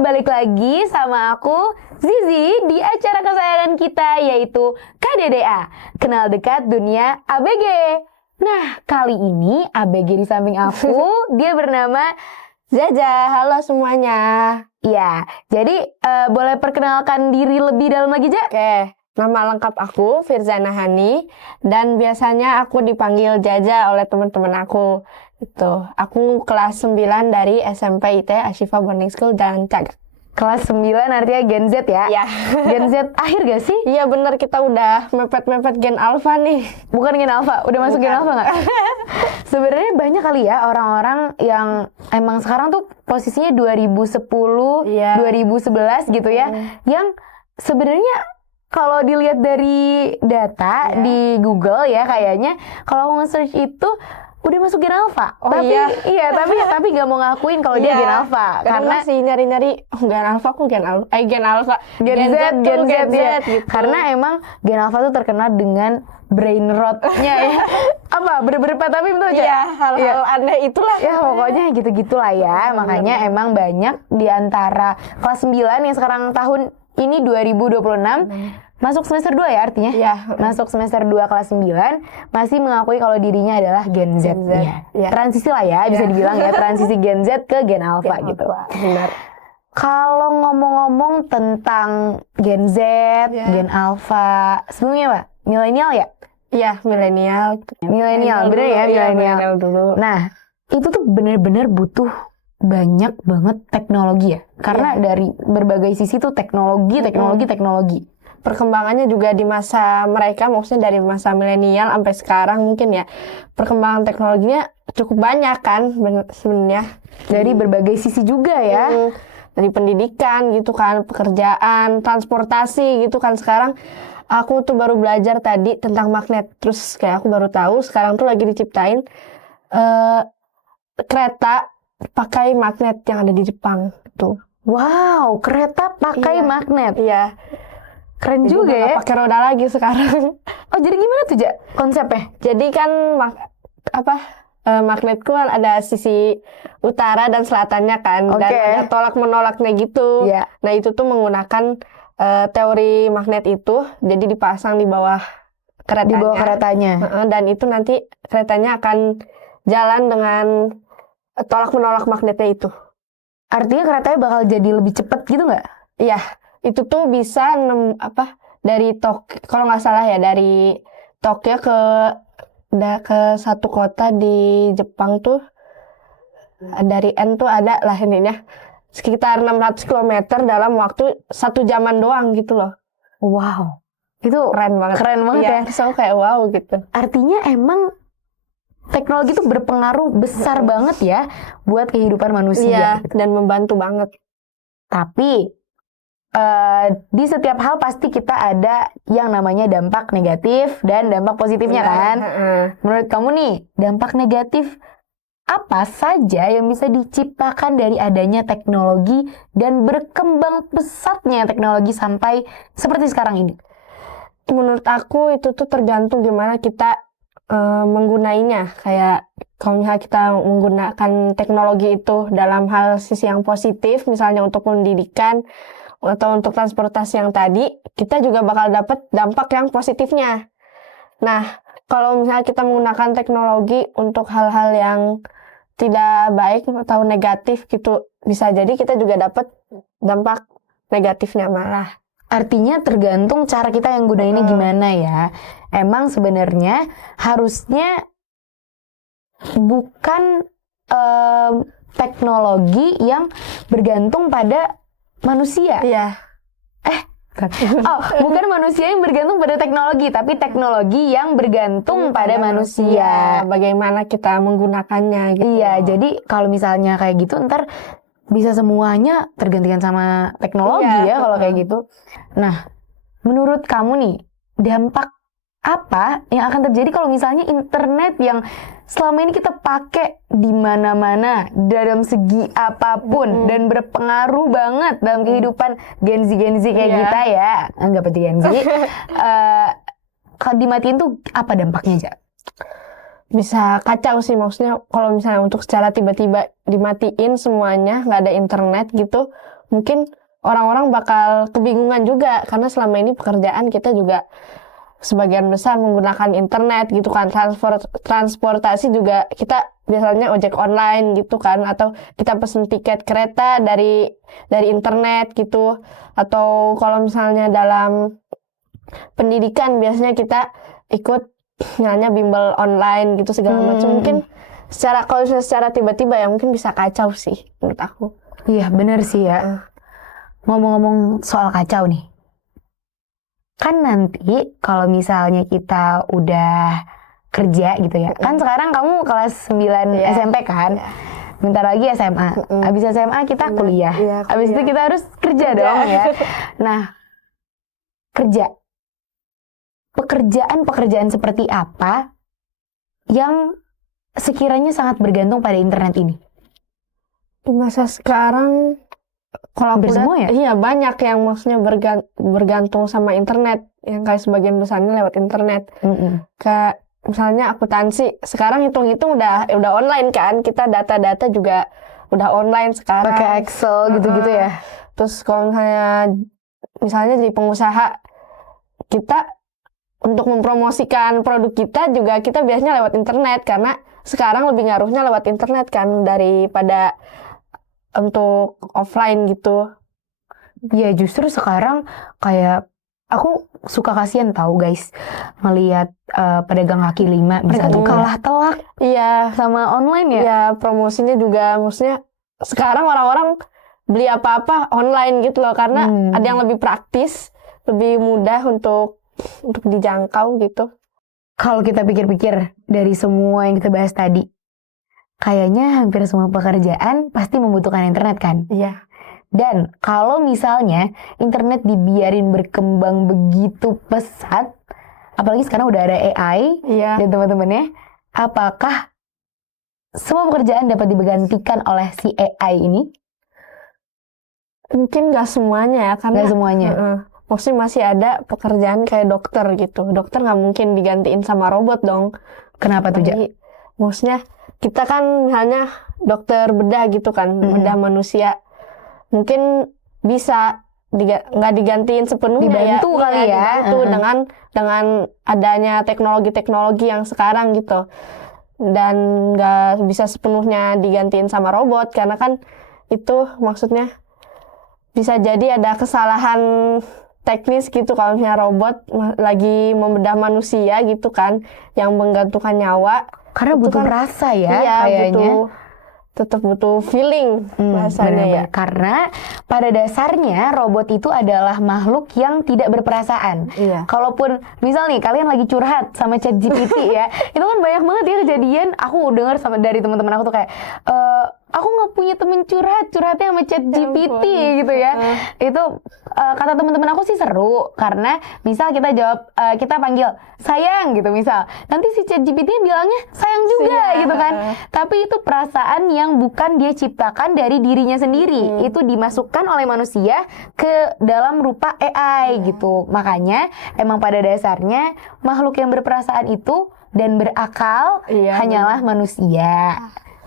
balik lagi sama aku Zizi di acara kesayangan kita yaitu KDDA, Kenal Dekat Dunia ABG. Nah, kali ini ABG di samping aku, dia bernama Zaza. Halo semuanya. Ya, jadi boleh perkenalkan diri lebih dalam lagi, Ja? Oke, nama lengkap aku Firzana Hani dan biasanya aku dipanggil Zaza oleh teman-teman aku. Aku kelas 9 dari SMP IT Ashifa Boarding School Jalan Cagak. Kelas 9 artinya Gen Z ya? Iya. Gen Z akhir gak sih? Iya bener, kita udah mepet-mepet Gen Alpha nih. Bukan Gen Alpha, udah masuk Gen Alpha gak? Sebenarnya banyak kali ya orang-orang yang emang sekarang tuh posisinya 2010, Iya. 2011 gitu ya. Yang sebenarnya kalau dilihat dari data di Google ya kayaknya kalau nge-search itu udah masuk Gen Alpha. Oh, tapi iya. tapi gak mau ngakuin kalau dia Gen Alpha karena masih nyari-nyari Gen Alpha kok Gen Alpha. Gen Z ya. gitu. Karena emang Gen Alpha tuh terkenal dengan brain rot-nya ya. Apa? Bener-bener tapi betul aja. Iya, hal-hal aneh itulah. Ya pokoknya gitu-gitulah ya. Makanya emang banyak di antara kelas 9 yang sekarang tahun ini 2026 masuk semester 2 ya artinya? Iya. Masuk semester 2 kelas 9 masih mengakui kalau dirinya adalah Gen Z. Iya. Transisi lah ya, bisa dibilang ya, transisi Gen Z ke Gen Alpha gitu. Benar. Kalau ngomong-ngomong tentang Gen Z, Gen Alpha, sebelumnya Pak, milenial ya? Iya, milenial. Milenial, bener ya, milenial dulu. Nah, itu tuh bener-bener butuh banyak banget teknologi ya. Karena dari berbagai sisi tuh teknologi. Perkembangannya juga di masa mereka, maksudnya dari masa milenial sampai sekarang mungkin ya, perkembangan teknologinya cukup banyak kan sebenarnya. Dari berbagai sisi juga ya. Dari pendidikan gitu kan, pekerjaan, transportasi gitu kan. Sekarang aku tuh baru belajar tadi tentang magnet. Terus kayak aku baru tahu sekarang tuh lagi diciptain kereta pakai magnet yang ada di Jepang tuh. Wow, kereta pakai magnet. Iya. Keren Jadi juga ya. pakai roda lagi sekarang. Oh, jadi gimana tuh, Ja, konsepnya? Jadi kan magnetku kan ada sisi utara dan selatannya kan, dan ada tolak menolaknya gitu. Iya. Nah itu tuh menggunakan teori magnet itu, jadi dipasang di bawah keretanya. Di bawah keretanya. Dan itu nanti keretanya akan jalan dengan tolak menolak magnetnya itu. Artinya keretanya bakal jadi lebih cepat gitu nggak? Iya, itu tuh bisa dari Tokyo, kalau nggak salah ya, dari Tokyo ke satu kota di Jepang tuh, dari N tuh ada lah ininya sekitar 600 km dalam waktu 1 jaman doang gitu loh. Wow, itu Keren banget ya. Terus aku kayak wow gitu. Artinya emang teknologi itu berpengaruh besar banget ya buat kehidupan manusia. Iya, dan membantu banget. Tapi di setiap hal pasti kita ada yang namanya dampak negatif dan dampak positifnya kan. Menurut kamu nih, dampak negatif apa saja yang bisa diciptakan dari adanya teknologi dan berkembang pesatnya teknologi sampai seperti sekarang ini? Menurut aku itu tuh tergantung gimana kita menggunainya. Kayak kalau misalnya kita menggunakan teknologi itu dalam hal sisi yang positif, misalnya untuk pendidikan atau untuk transportasi yang tadi, kita juga bakal dapat dampak yang positifnya. Nah, kalau misalnya kita menggunakan teknologi untuk hal-hal yang tidak baik atau negatif gitu, bisa jadi kita juga dapat dampak negatifnya malah. Artinya tergantung cara kita yang gunainnya gimana ya. Emang sebenarnya harusnya bukan teknologi yang bergantung pada manusia. Iya. Bukan manusia yang bergantung pada teknologi, tapi teknologi yang bergantung pada manusia. Bagaimana kita menggunakannya gitu. Iya, jadi kalau misalnya kayak gitu ntar bisa semuanya tergantikan sama teknologi ya kalau kayak gitu. Nah, menurut kamu nih, dampak apa yang akan terjadi kalau misalnya internet yang selama ini kita pakai di mana-mana dalam segi apapun dan berpengaruh banget dalam kehidupan Gen Z kayak kita ya, nggak penting Gen Z, kalau dimatiin tuh apa dampaknya, Ja? Bisa kacau sih, maksudnya kalau misalnya untuk secara tiba-tiba dimatiin semuanya, nggak ada internet gitu, mungkin orang-orang bakal kebingungan juga karena selama ini pekerjaan kita juga sebagian besar menggunakan internet gitu kan. Transportasi juga kita biasanya ojek online gitu kan, atau kita pesen tiket kereta dari internet gitu, atau kalau misalnya dalam pendidikan biasanya kita ikut misalnya bimbel online gitu segala macam. Mungkin kalau secara tiba-tiba ya mungkin bisa kacau sih menurut aku. Iya bener sih ya. Ngomong-ngomong soal kacau nih, kan nanti kalau misalnya kita udah kerja gitu ya, kan sekarang kamu kelas 9 SMP kan, bentar lagi SMA, abis SMA kita kuliah, abis itu kita harus kerja dong ya. Nah, pekerjaan seperti apa yang sekiranya sangat bergantung pada internet ini? Di masa sekarang kalau hampir semua ya? Iya, banyak yang maksudnya bergantung sama internet, yang kayak sebagian besarnya lewat internet. Kayak misalnya akuntansi, sekarang hitung-hitung udah online kan, kita data-data juga udah online sekarang. Pakai Excel gitu-gitu ya. Terus kalau misalnya jadi pengusaha, kita untuk mempromosikan produk kita juga kita biasanya lewat internet, karena sekarang lebih ngaruhnya lewat internet kan daripada untuk offline gitu. Ya justru sekarang kayak aku suka kasihan tahu guys ngelihat pedagang kaki lima mereka tuh kalah telak sama online ya. Iya, promosinya juga maksudnya sekarang orang-orang beli apa-apa online gitu loh, karena ada yang lebih praktis, lebih mudah untuk dijangkau gitu. Kalau kita pikir-pikir dari semua yang kita bahas tadi, kayaknya hampir semua pekerjaan pasti membutuhkan internet kan? Iya. Dan kalau misalnya internet dibiarin berkembang begitu pesat, apalagi sekarang udah ada AI dan teman-temannya, apakah semua pekerjaan dapat digantikan oleh si AI ini? Mungkin nggak semuanya ya, karena nggak semuanya. Maksudnya masih ada pekerjaan kayak dokter gitu. Dokter nggak mungkin digantiin sama robot dong. Kenapa tuh, Ja? Maksudnya kita kan hanya dokter bedah gitu kan, bedah manusia. Mungkin bisa nggak digantiin sepenuhnya, dibantu kali ya. Dibantu dengan adanya teknologi-teknologi yang sekarang gitu. Dan nggak bisa sepenuhnya digantiin sama robot, karena kan itu maksudnya bisa jadi ada kesalahan teknis gitu kalau misalnya robot lagi membedah manusia gitu kan, yang menggantungkan nyawa. Karena butuh rasa ya, iya, kayaknya. Tetap butuh feeling bahasanya ya. Karena pada dasarnya robot itu adalah makhluk yang tidak berperasaan. Iya. Kalaupun misal nih kalian lagi curhat sama ChatGPT ya, itu kan banyak banget ya kejadian. Aku dengar dari teman-teman aku tuh kayak, aku nggak punya temen curhatnya sama ChatGPT gitu ya. Itu kata teman-teman aku sih seru, karena misal kita jawab, kita panggil sayang gitu misal, nanti si ChatGPT bilangnya sayang juga gitu kan. Tapi itu perasaan yang bukan dia ciptakan dari dirinya sendiri, itu dimasukkan oleh manusia ke dalam rupa AI gitu. Makanya emang pada dasarnya makhluk yang berperasaan itu dan berakal hanyalah manusia.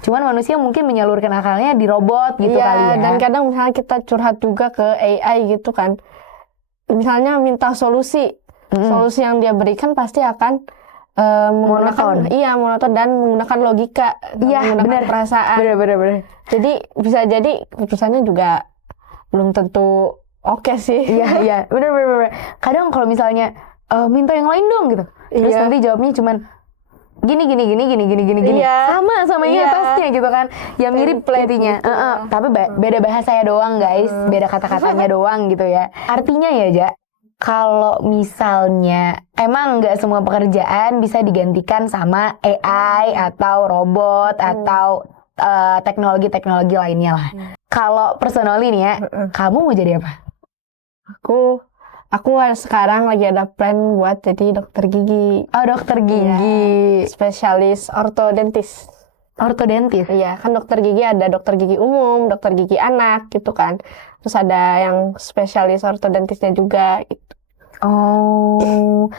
Cuman manusia mungkin menyalurkan akalnya di robot gitu kali ya. Dan kadang misalnya kita curhat juga ke AI gitu kan, misalnya minta solusi yang dia berikan pasti akan monoton dan menggunakan logika, menggunakan perasaan. Bener. Jadi bisa jadi keputusannya juga belum tentu oke sih. Iya, bener. Kadang kalau misalnya minta yang lain dong gitu, terus nanti jawabnya cuman gini. Sama yang atasnya gitu kan. Ya mirip intinya. Tapi beda bahasanya doang guys, beda kata-katanya doang gitu ya. Artinya ya, Ja, kalau misalnya emang nggak semua pekerjaan bisa digantikan sama AI atau robot atau teknologi-teknologi lainnya lah. Kalau personally nih ya, kamu mau jadi apa? Aku sekarang lagi ada plan buat jadi dokter gigi. Oh, dokter gigi. Spesialis ortodontis. Ortodontis? Iya, kan dokter gigi ada dokter gigi umum, dokter gigi anak gitu kan. Terus ada yang spesialis ortodontisnya juga gitu. Oh,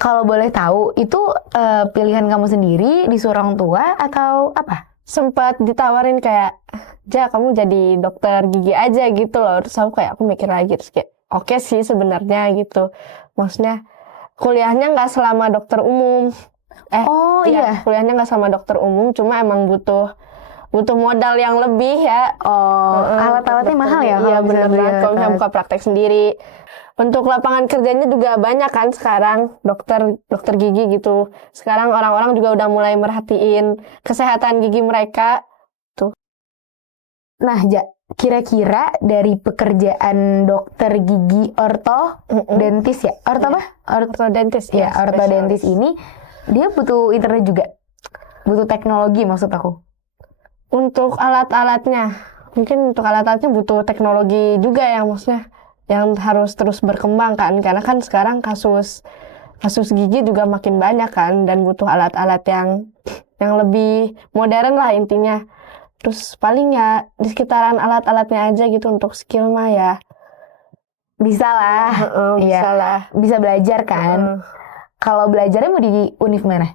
kalau boleh tahu itu pilihan kamu sendiri, disuruh orang tua atau apa? sempat ditawarin kayak, Ja kamu jadi dokter gigi aja gitu loh. Terus aku mikir lagi, terus kayak oke sih sebenarnya gitu. Maksudnya kuliahnya nggak selama dokter umum. Oh iya. Kuliahnya nggak sama dokter umum, cuma emang butuh modal yang lebih ya. Alat-alatnya mahal ya Iya kalau bisa benar beli banget. Kalau misalnya alat-alat. buka praktek sendiri. Untuk lapangan kerjanya juga banyak kan sekarang dokter gigi gitu. Sekarang orang-orang juga udah mulai merhatiin kesehatan gigi mereka. Nah, Ja, kira-kira dari pekerjaan dokter gigi ortodontis ya? Orto apa? Ortodontis Ya, ortodontis ini dia butuh internet juga. Butuh teknologi maksud aku. Untuk alat-alatnya, mungkin untuk alat-alatnya butuh teknologi juga yang maksudnya yang harus terus berkembang kan, karena kan sekarang kasus gigi juga makin banyak kan, dan butuh alat-alat yang lebih modern lah intinya. Terus paling ya di sekitaran alat-alatnya aja gitu untuk skill mah ya. Bisa lah. Bisa lah. Bisa belajar kan. Kalau belajarnya mau di univ mana?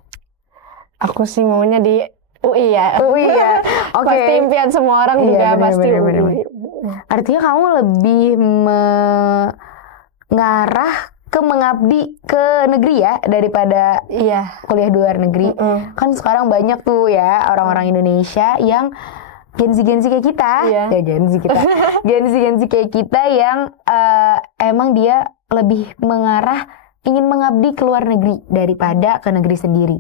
Aku sih maunya di UI ya. UI ya. Oke. Pasti impian semua orang juga pasti UI. Artinya kamu lebih mengarah ke mengabdi ke negeri ya daripada kuliah di luar negeri. Kan sekarang banyak tuh ya orang-orang Indonesia yang Gen-Z kayak kita. Ya Gen-Z kita. Gen-Z kayak kita yang emang dia lebih mengarah ingin mengabdi ke luar negeri daripada ke negeri sendiri.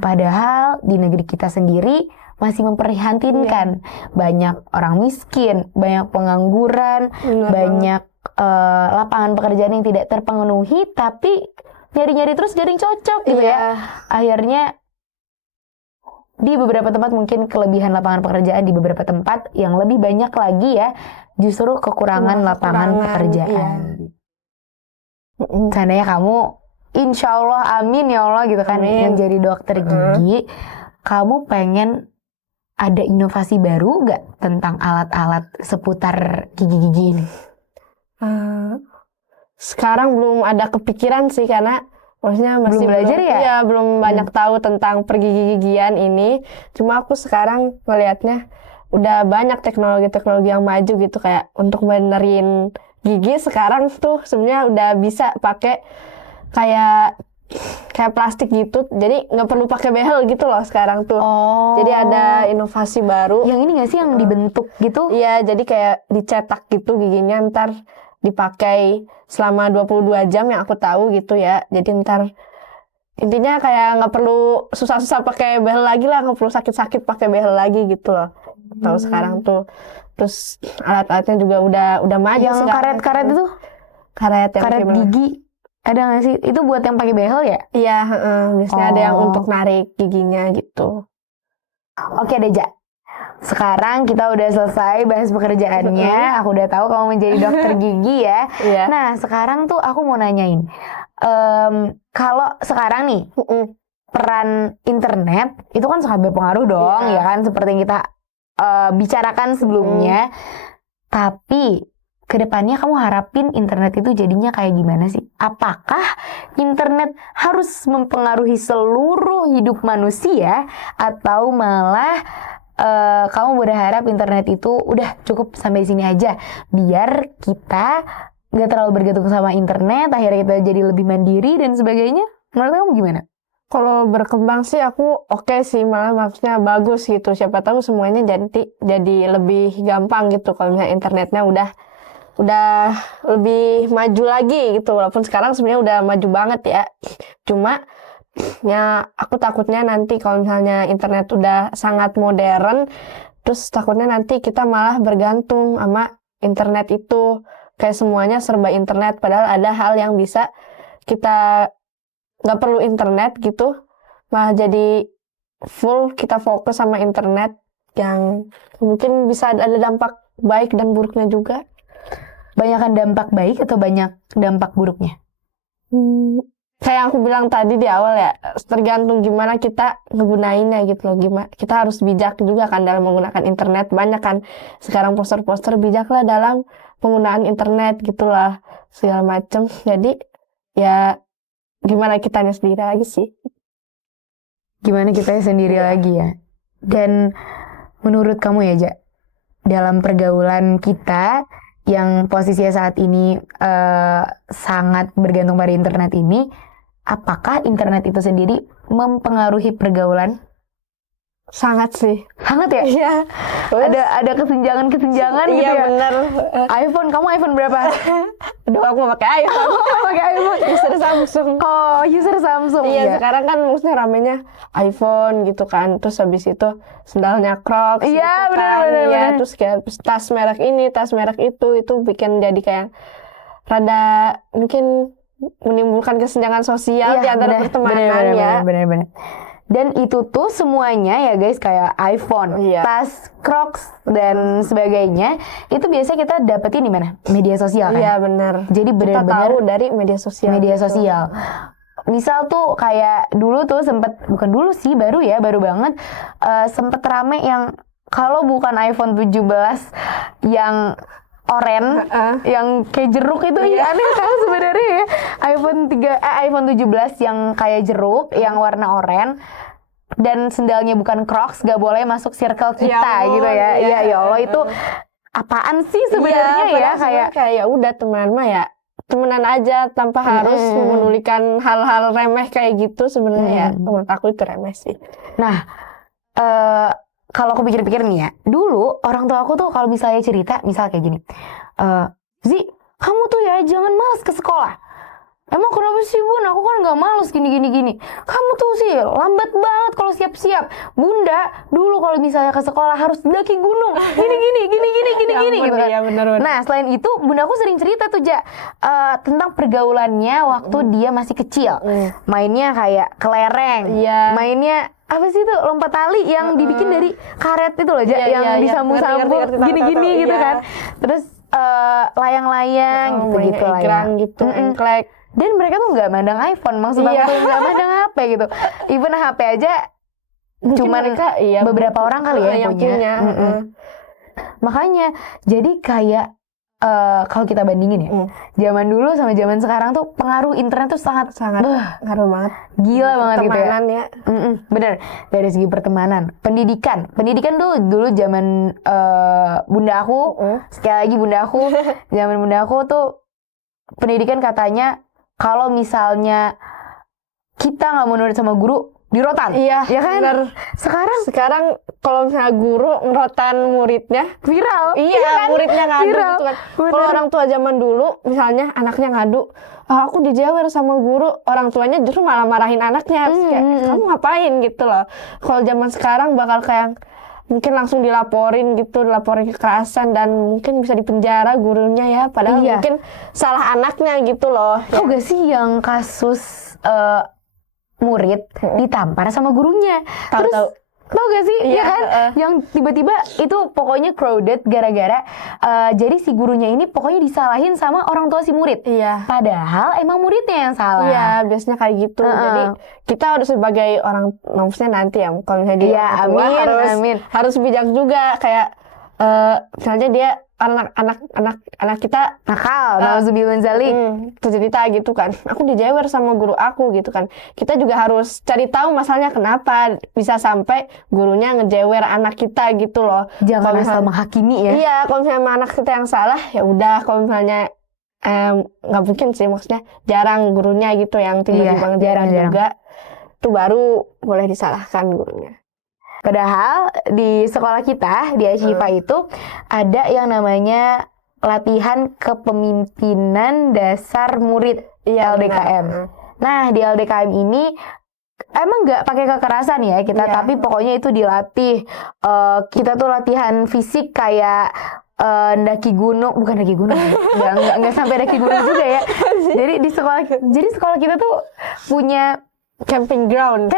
Padahal di negeri kita sendiri masih memprihatinkan. Banyak orang miskin, banyak pengangguran, banyak lapangan pekerjaan yang tidak terpenuhi, tapi nyari-nyari terus gak ada yang cocok gitu ya. Akhirnya di beberapa tempat mungkin kelebihan lapangan pekerjaan, di beberapa tempat yang lebih banyak lagi ya justru kekurangan lapangan pekerjaan. Seandainya kamu insya Allah amin ya Allah gitu kan menjadi dokter gigi, kamu pengen ada inovasi baru gak tentang alat-alat seputar gigi-gigi ini? Sekarang belum ada kepikiran sih, karena maksudnya masih belum belajar ya? Iya, belum banyak tahu tentang pergigi-gigian ini. Cuma aku sekarang ngelihatnya udah banyak teknologi-teknologi yang maju gitu, kayak untuk benerin gigi sekarang tuh sebenarnya udah bisa pakai kayak plastik gitu, jadi nggak perlu pakai behel gitu loh sekarang tuh. Jadi ada inovasi baru. Yang ini nggak sih yang dibentuk gitu? Iya, jadi kayak dicetak gitu giginya, ntar dipakai selama 22 jam yang aku tahu gitu ya. Jadi ntar intinya kayak nggak perlu susah-susah pakai behel lagi lah, nggak perlu sakit-sakit pakai behel lagi gitu loh. Tahu sekarang tuh. Terus alat-alatnya juga udah maju. Yang karet-karet itu? Karet gigi. Ada nggak sih? Itu buat yang pakai behel ya? Iya, biasanya ada yang untuk narik giginya gitu. Oke deh, Ja. Sekarang kita udah selesai bahas pekerjaannya. Aku udah tahu kamu menjadi dokter gigi ya. Nah, sekarang tuh aku mau nanyain. Kalau sekarang nih, peran internet itu kan sangat berpengaruh dong, ya kan? Seperti yang kita bicarakan sebelumnya. Tapi kedepannya kamu harapin internet itu jadinya kayak gimana sih? Apakah internet harus mempengaruhi seluruh hidup manusia, atau malah kamu berharap internet itu udah cukup sampai sini aja, biar kita nggak terlalu bergantung sama internet, akhirnya kita jadi lebih mandiri dan sebagainya? Menurut kamu gimana? Kalau berkembang sih aku oke sih, malah maksudnya bagus gitu. Siapa tahu semuanya jadi lebih gampang gitu kalau misalnya internetnya udah lebih maju lagi gitu. Walaupun sekarang sebenarnya udah maju banget ya. Cuma ya aku takutnya nanti kalau misalnya internet udah sangat modern, terus takutnya nanti kita malah bergantung sama internet itu. Kayak semuanya serba internet, padahal ada hal yang bisa kita nggak perlu internet gitu, malah jadi full kita fokus sama internet, yang mungkin bisa ada dampak baik dan buruknya juga. Banyakan dampak baik atau banyak dampak buruknya? Kayak aku bilang tadi di awal ya, tergantung gimana kita ngegunainnya gitu loh. Gimana kita harus bijak juga kan dalam menggunakan internet. Banyak kan sekarang poster-poster bijaklah dalam penggunaan internet gitulah segala macem. Jadi ya gimana kitanya sendiri lagi sih. Gimana kitanya sendiri lagi ya. Dan menurut kamu ya, Ja, dalam pergaulan kita yang posisinya saat ini sangat bergantung pada internet ini, apakah internet itu sendiri mempengaruhi pergaulan? Sangat sih. Sangat ya? Iya. Ada kesenjangan-kesenjangan gitu Iya ya? bener. Kamu iPhone berapa? Aduh, aku mau pakai iPhone. Pakai iPhone. User Samsung. Oh, user Samsung Iya, ya? sekarang kan maksudnya ramenya iPhone gitu kan. Terus habis itu sendalnya Crocs Iya, gitu bener, kan. bener, Iya, bener. terus kayak tas merek ini, tas merek itu bikin jadi kayak rada mungkin menimbulkan kesenjangan sosial di antara pertemanan ya. Bener. Dan itu tuh semuanya ya guys, kayak iPhone, Iya. tas, Crocs, dan sebagainya, itu biasanya kita dapetin di mana? Media sosial kan? Iya, benar. Jadi Kita benar-benar tahu dari media sosial. media gitu. sosial. Misal tuh kayak dulu tuh bukan dulu sih, baru banget, sempet rame yang kalau bukan iPhone 17 yang oren, yang kayak jeruk itu ya aneh kan sebenarnya ya. iPhone 17 yang kayak jeruk, yang warna oren, dan sendalnya bukan Crocs, gak boleh masuk circle kita Ya gitu ampun, ya. iya. Iya, ya Allah, itu apaan sih sebenarnya Iya, ya, padahal kayak ya udah temenan mah ya temenan aja tanpa harus memedulikan hal-hal remeh kayak gitu sebenarnya ya. Menurut aku itu remeh sih. Nah, kalau aku pikir-pikir nih ya, dulu orang tua aku tuh kalau misalnya cerita, misal kayak gini, Zi, kamu tuh ya jangan malas ke sekolah. Emang kenapa sih Bun? Aku kan gak males gini. Kamu tuh sih lambat banget kalau siap-siap. Bunda, dulu kalau misalnya ke sekolah harus daki gunung. Gini gitu kan. Iya, bener. Nah, selain itu bunda aku sering cerita tuh, Ja, tentang pergaulannya waktu dia masih kecil. Mainnya kayak kelereng. Iya. Mainnya apa sih tuh, lompat tali yang dibikin dari karet itu loh, Ja, yang disambung-sambung ngerti, gini-gini tahu, gitu iya. kan. Terus layang-layang gitu lah ya. gitu, engklek. Dan mereka tuh nggak mandang iPhone, maksud aku Iya. tuh nggak mandang HP gitu. Even HP aja Mungkin cuman mereka, iya, beberapa orang kali ya yang punya. Makanya jadi kayak kalau kita bandingin ya, zaman dulu sama zaman sekarang tuh pengaruh internet tuh sangat ngaruh banget. gila banget gitu ya. Pertemanan ya. Bener, dari segi pertemanan, pendidikan dulu zaman bunda aku, sekali lagi bunda aku, zaman bunda aku tuh pendidikan katanya kalau misalnya kita nggak mau nurut sama guru, dirotan. Iya, ya kan? bener. Sekarang kalau misalnya guru ngerotan muridnya, viral. iya kan? muridnya ngadu Viral. gitu kan. Bener. Kalau orang tua zaman dulu, misalnya anaknya ngadu, aku dijewer sama guru, orang tuanya justru malah marahin anaknya. Terus kayak, kamu ngapain gitu loh. Kalau zaman sekarang bakal kayak mungkin langsung dilaporin kekerasan dan mungkin bisa dipenjara gurunya ya. Padahal Iya. mungkin salah anaknya gitu loh. Tau gak sih yang kasus murid ditampar sama gurunya? Tahu. Tau gak sih? Iya, Ya kan? Yang tiba-tiba itu pokoknya crowded gara-gara jadi si gurunya ini pokoknya disalahin sama orang tua si murid. Iya. Padahal emang muridnya yang salah. Iya, biasanya kayak gitu. Jadi kita harus sebagai orang, maksudnya nanti ya, kalau misalnya dia Iya, orang tua amin. harus bijak juga. Kayak misalnya dia anak kita Nakal, nauzubillah min zalik. cerita gitu kan, aku dijewer sama guru aku gitu kan. Kita juga harus cari tahu masalahnya kenapa bisa sampai gurunya ngejewer anak kita gitu loh. Jangan Kalau asal misalnya- menghakimi ya. Iya, kalau misalnya anak kita yang salah ya udah. Kalau misalnya nggak mungkin sih, maksudnya jarang gurunya gitu yang tiba-tiba ngejewer jarang. juga, itu baru boleh disalahkan gurunya. Padahal di sekolah kita di Ashifa itu ada yang namanya latihan kepemimpinan dasar murid, Iya, LDKM. Nah, di LDKM ini emang nggak pakai kekerasan ya kita, Iya. tapi pokoknya itu dilatih. Kita tuh latihan fisik kayak bukan daki gunung, nggak sampai daki gunung juga ya. Jadi sekolah kita tuh punya Camping ground.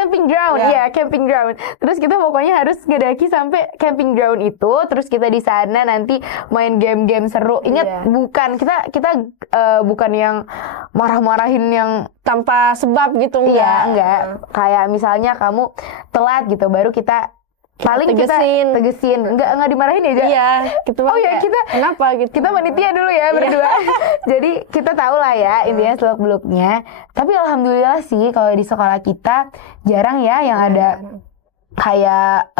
Iya, camping ground. Terus kita pokoknya harus ngedaki sampai camping ground itu, terus kita di sana nanti main game-game seru. Ingat, kita bukan yang marah-marahin yang Tanpa sebab gitu, iya, enggak. Kayak misalnya kamu telat gitu, baru kita paling tegesin. kita tegesin. Enggak dimarahin ya, Ja? Iya, gitu. Oh ya, kenapa gitu? kita panitia dulu ya berdua. Jadi kita tahu lah ya intinya seluk-beluknya. Tapi alhamdulillah sih kalau di sekolah kita jarang ya yang ada kayak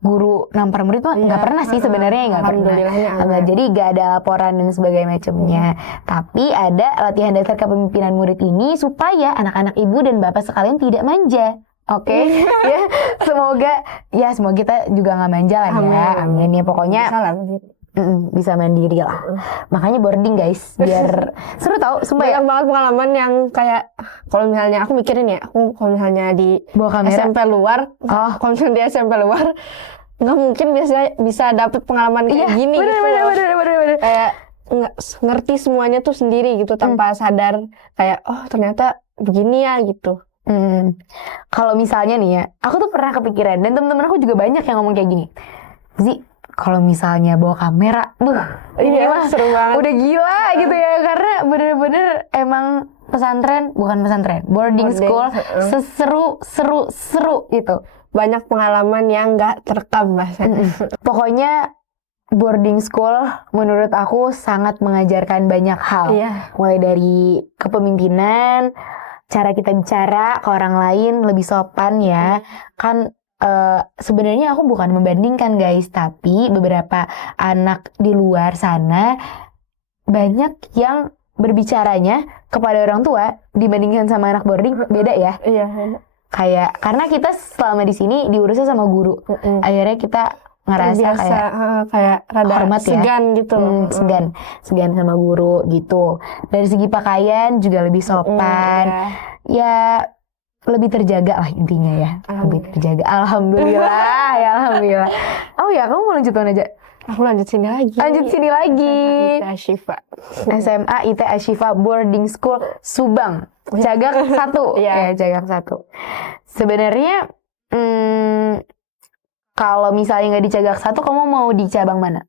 guru nampar murid mah nggak pernah sih sebenarnya, nggak pernah. Alhamdulillahnya Jadi nggak ada laporan dan sebagainya macamnya. Tapi ada latihan dasar kepemimpinan murid ini supaya anak-anak ibu dan bapak sekalian tidak manja. Oke, ya semoga kita juga nggak manja lah ya. Amin ya, pokoknya bisa mandiri lah. Makanya boarding guys, biar seru tau. Sumpah banyak banget pengalaman yang kayak kalau misalnya aku mikirin ya, aku kalau misalnya di bawa kamera SMP luar, kalau misalnya di SMP luar nggak mungkin bisa dapet pengalaman kayak gini bener, gitu bener. Kayak ngerti semuanya tuh sendiri gitu tanpa sadar kayak oh ternyata begini ya gitu. Kalau misalnya nih ya, aku tuh pernah kepikiran dan temen-temen aku juga banyak yang ngomong kayak gini. Kalau misalnya bawa kamera, ini mah seru banget. Udah gila gitu ya, karena bener-bener emang bukan pesantren, boarding school seru gitu. Banyak pengalaman yang nggak terekam bahasanya. Pokoknya boarding school menurut aku sangat mengajarkan banyak hal. Mulai dari kepemimpinan, cara kita bicara ke orang lain lebih sopan ya. Kan sebenarnya aku bukan membandingkan guys, tapi beberapa anak di luar sana banyak yang berbicaranya kepada orang tua dibandingkan sama anak boarding beda ya. Kayak karena kita selama di sini diurusnya sama guru, akhirnya kita ngerasa kayak rada hormat segan ya. gitu. Segan sama guru gitu. Dari segi pakaian juga lebih sopan. Ya lebih terjaga lah intinya ya. Lebih terjaga. Alhamdulillah. Ya alhamdulillah. Oh ya, kamu mau lanjut mana aja? Aku lanjut sini lagi. SMA IT Ashifa Boarding School Subang. Cagak 1. Ya, Cagak 1. Sebenarnya kalau misalnya nggak di Cagak 1, kamu mau di cabang mana?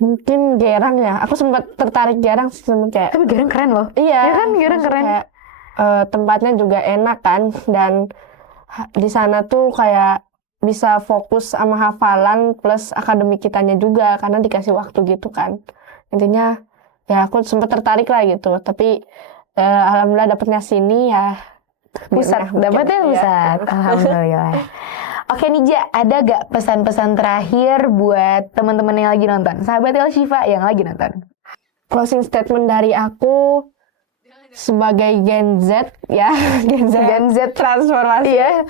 Mungkin Gerang ya. Aku sempat tertarik Gerang sih, kayak. Tapi Gerang keren loh. Iya. Ya kan Gerang keren. Kayak, tempatnya juga enak kan, dan di sana tuh kayak bisa fokus sama hafalan plus akademik kitanya juga karena dikasih waktu gitu kan. Intinya ya aku sempat tertarik lah gitu, tapi alhamdulillah dapetnya sini ya. Dapetnya pusat. Alhamdulillah. Oke Nija, ada gak pesan-pesan terakhir buat teman-teman yang lagi nonton, sahabat El Shifa yang lagi nonton? Closing statement dari aku sebagai Gen Z ya, Gen Z transformasi ya,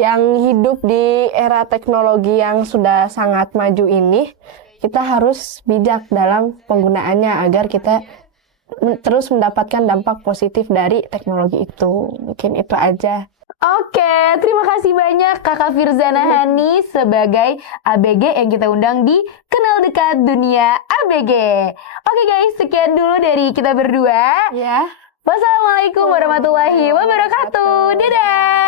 yang hidup di era teknologi yang sudah sangat maju ini, kita harus bijak dalam penggunaannya agar kita terus mendapatkan dampak positif dari teknologi itu. Mungkin itu aja. Oke, terima kasih banyak Kakak Firzana Hani sebagai ABG yang kita undang di Kenal Dekat Dunia ABG. Oke guys, sekian dulu dari kita berdua. Ya. Wassalamualaikum warahmatullahi wabarakatuh. Dadah.